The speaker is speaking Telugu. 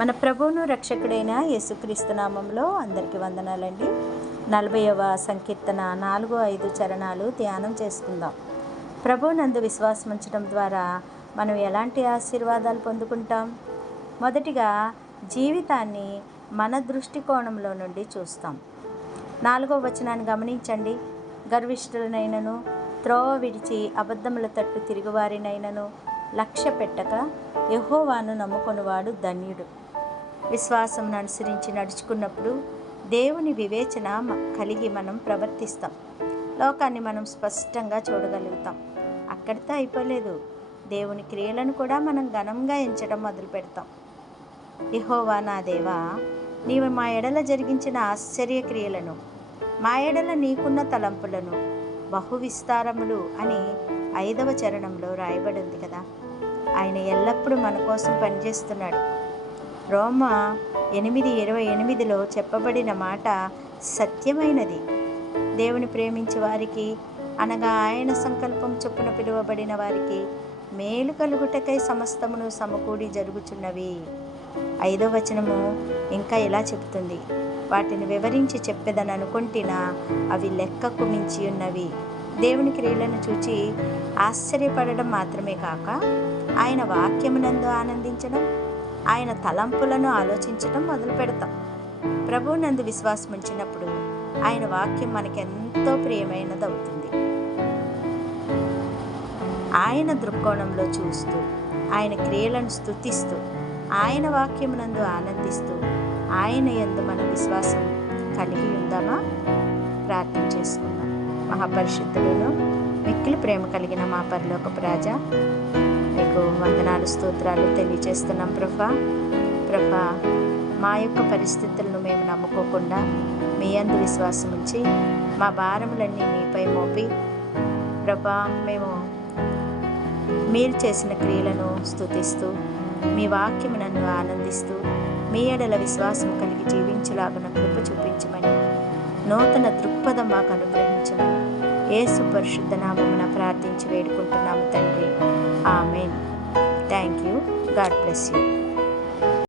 మన ప్రభువును రక్షకుడైన యేసుక్రీస్తు నామంలో అందరికీ వందనాలండి. 40వ సంకీర్తన 4-5 చరణాలు ధ్యానం చేసుకుందాం. ప్రభువునందు విశ్వాసం ఉంచడం ద్వారా మనం ఎలాంటి ఆశీర్వాదాలు పొందుకుంటాం? మొదటిగా జీవితాన్ని మన దృష్టికోణంలో నుండి చూస్తాం. 4వ వచనాన్ని గమనించండి. గర్విష్ఠులనైనను, త్రోవ విడిచి అబద్ధముల తట్టు తిరుగువారినైనను లక్ష్య పెట్టక యెహోవాను నమ్ముకొనువాడు ధన్యుడు. విశ్వాసం అనుసరించి నడుచుకున్నప్పుడు దేవుని వివేచన కలిగి మనం ప్రవర్తిస్తాం. లోకాన్ని మనం స్పష్టంగా చూడగలుగుతాం. అక్కడితో అయిపోలేదు, దేవుని క్రియలను కూడా మనం ఘనంగా ఎంచడం మొదలు పెడతాం. యెహోవా నా దేవా, నీవు మా ఎడల జరిగించిన ఆశ్చర్య క్రియలను, మా ఎడల నీకున్న తలంపులను బహు విస్తారములు అని 5వ చరణంలో రాయబడింది కదా. ఆయన ఎల్లప్పుడూ మన కోసం పనిచేస్తున్నాడు. రోమా 8:28లో చెప్పబడిన మాట సత్యమైనది. దేవుని ప్రేమించే వారికి, అనగా ఆయన సంకల్పం చొప్పున పిలువబడిన వారికి మేలు కలుగుటకై సమస్తమును సమకూడి జరుగుచున్నవి. 5వ వచనము ఇంకా ఇలా చెబుతుంది, వాటిని వివరించి చెప్పేదని అనుకుంటున్నా అవి లెక్కకు మించి ఉన్నవి. దేవుని క్రియలను చూచి ఆశ్చర్యపడడం మాత్రమే కాక ఆయన వాక్యమునందు ఆనందించడం, ఆయన తలంపులను ఆలోచించడం మొదలు పెడతాం. ప్రభువునందు విశ్వాసం ఉంచినప్పుడు ఆయన వాక్యం మనకెంతో ప్రియమైనది అవుతుంది. ఆయన దృక్కోణంలో చూస్తూ, ఆయన క్రియలను స్తుతిస్తూ, ఆయన వాక్యమునందు ఆనందిస్తూ, ఆయన యందు మన విశ్వాసం కలిగి ఉందామా? ప్రార్థన చేసుకుందాం. మహాపరిశుద్ధులను, మిక్కిలి ప్రేమ కలిగిన మా పరలోకపు రాజా, మీకు వందనాలు, స్తోత్రాలు తెలియజేస్తున్నాం ప్రభా. మా యొక్క పరిస్థితులను మేము నమ్ముకోకుండా మీ యందు విశ్వాసం ఉంచి మా భారములన్నీ మీపై మోపి ప్రభా, మేము మీరు చేసిన క్రియలను స్తుతిస్తూ, మీ వాక్యమునందు ఆనందిస్తూ, మీ ఎడల విశ్వాసం కలిగి జీవించలాగున కృప చూపించమని, నూతన దృక్పథం మాకు అనుగ్రహించమని యేసు పరిశుద్ధ నామమున ప్రార్థించి వేడుకుంటున్నాము తండ్రి. Amen. Thank you. God bless you.